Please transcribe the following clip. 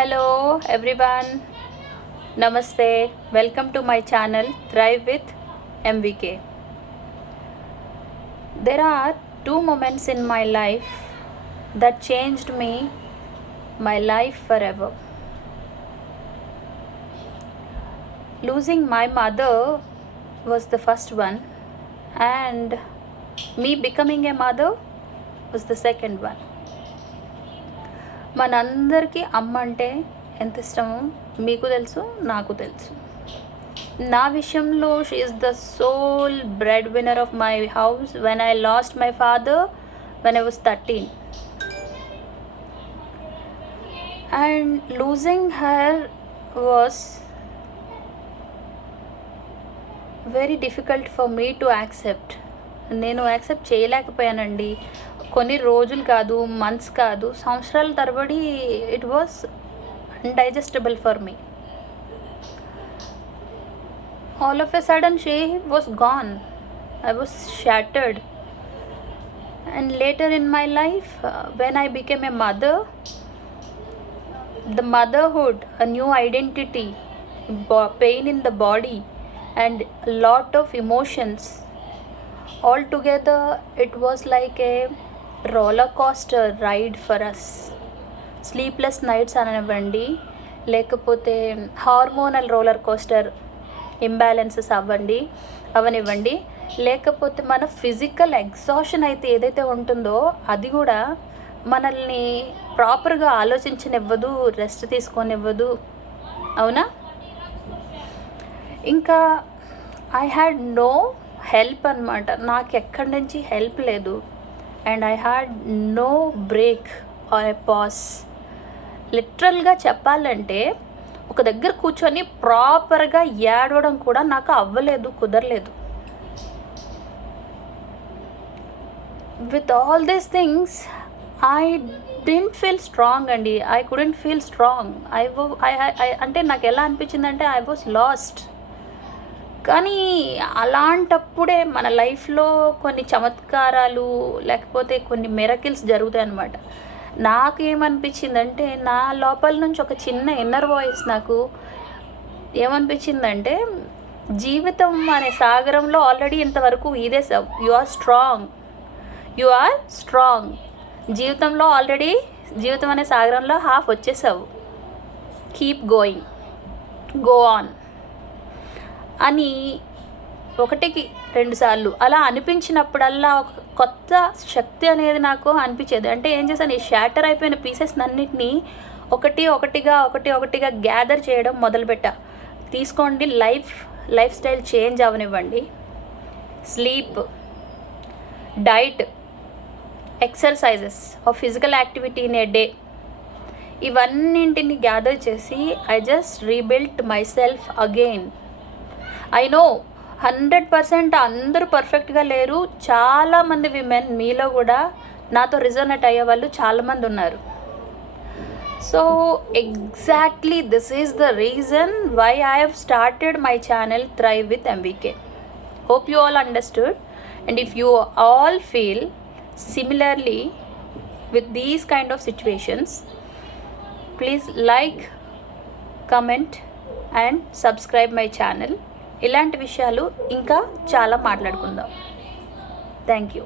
Hello everyone, Namaste, welcome to my channel Thrive with MVK. There are two moments in my life that changed my life forever. Losing my mother was the first one, and me becoming a mother was the second one. మనందరికీ అమ్మ అంటే ఎంత ఇష్టమో మీకు తెలుసు, నాకు తెలుసు. నా విషయంలో she is the sole breadwinner of my house when I lost my father when I was 13. And losing her was very difficult for me to accept. నేను యాక్సెప్ట్ చేయలేకపోయానండి. కొన్ని రోజులు కాదు, మంత్స్ కాదు, సంవత్సరాల తరబడి it was undigestable for me. All of a sudden she was gone. I was shattered. And later in my life, when I became a mother, the motherhood, a new identity, pain in the body, and a lot of emotions. Altogether, it was like a roller coaster ride for us. Sleepless nights అననివ్వండి, లేకపోతే hormonal roller coaster imbalances అవనివ్వండి, లేకపోతే మన physical exhaustion అయితే ఏదైతే ఉంటుందో అది కూడా మనల్ని ప్రాపర్గా ఆలోచించనివ్వదు, రెస్ట్ తీసుకోనివ్వదు. అవునా? ఇంకా ఐ హ్యాడ్ నో హెల్ప్ అనమాట. నాకు ఎక్కడి నుంచి హెల్ప్ లేదు. And I had no break or a pass. లిటరల్గా చెప్పాలంటే ఒక దగ్గర కూర్చొని ప్రాపర్గా ఏడవడం కూడా నాకు అవ్వలేదు, కుదరలేదు. With all these things I didn't feel strong అండి. I couldn't feel strong. అంటే నాకు ఎలా అనిపించిందంటే ఐ వాజ్ లాస్ట్. కానీ అలాంటప్పుడే మన లైఫ్లో కొన్ని చమత్కారాలు లేకపోతే కొన్ని మిరకిల్స్ జరుగుతాయి అన్నమాట. నాకేమనిపించిందంటే నా లోపల నుంచి ఒక చిన్న ఇన్నర్ వాయిస్ నాకు ఏమనిపించిందంటే, జీవితం అనే సాగరంలో ఆల్రెడీ ఇంతవరకు ఈదేసావు. You are strong. జీవితంలో ఆల్రెడీ జీవితం అనే సాగరంలో హాఫ్ వచ్చేసావు. కీప్ గోయింగ్, గో ఆన్ అని ఒకటికి 2 సార్లు అలా అనిపించినప్పుడల్లా ఒక కొత్త శక్తి అనేది నాకు అనిపించేది. అంటే ఏం చేశాను, ఈ షాటర్ అయిపోయిన పీసెస్ అన్నిటినీ ఒకటిగా గ్యాదర్ చేయడం మొదలుపెట్టా. తీసుకోండి, లైఫ్ స్టైల్ చేంజ్ అవనివ్వండి, sleep, diet, exercises of physical activity in a day, ఇవన్నింటిని గ్యాదర్ చేసి I just rebuilt myself again. I know 100% అందరూ పర్ఫెక్ట్గా లేరు. చాలామంది విమెన్, మీలో కూడా నాతో రిజోనేట్ అయ్యే వాళ్ళు చాలామంది ఉన్నారు. So exactly this is the reason why I have started my channel thrive with MVK. Hope you all understood. And if you all feel similarly with these kind of situations, please like, comment and subscribe my channel. ఇలాంటి విషయాలు ఇంకా చాలా మాట్లాడుకుందాం. Thank you.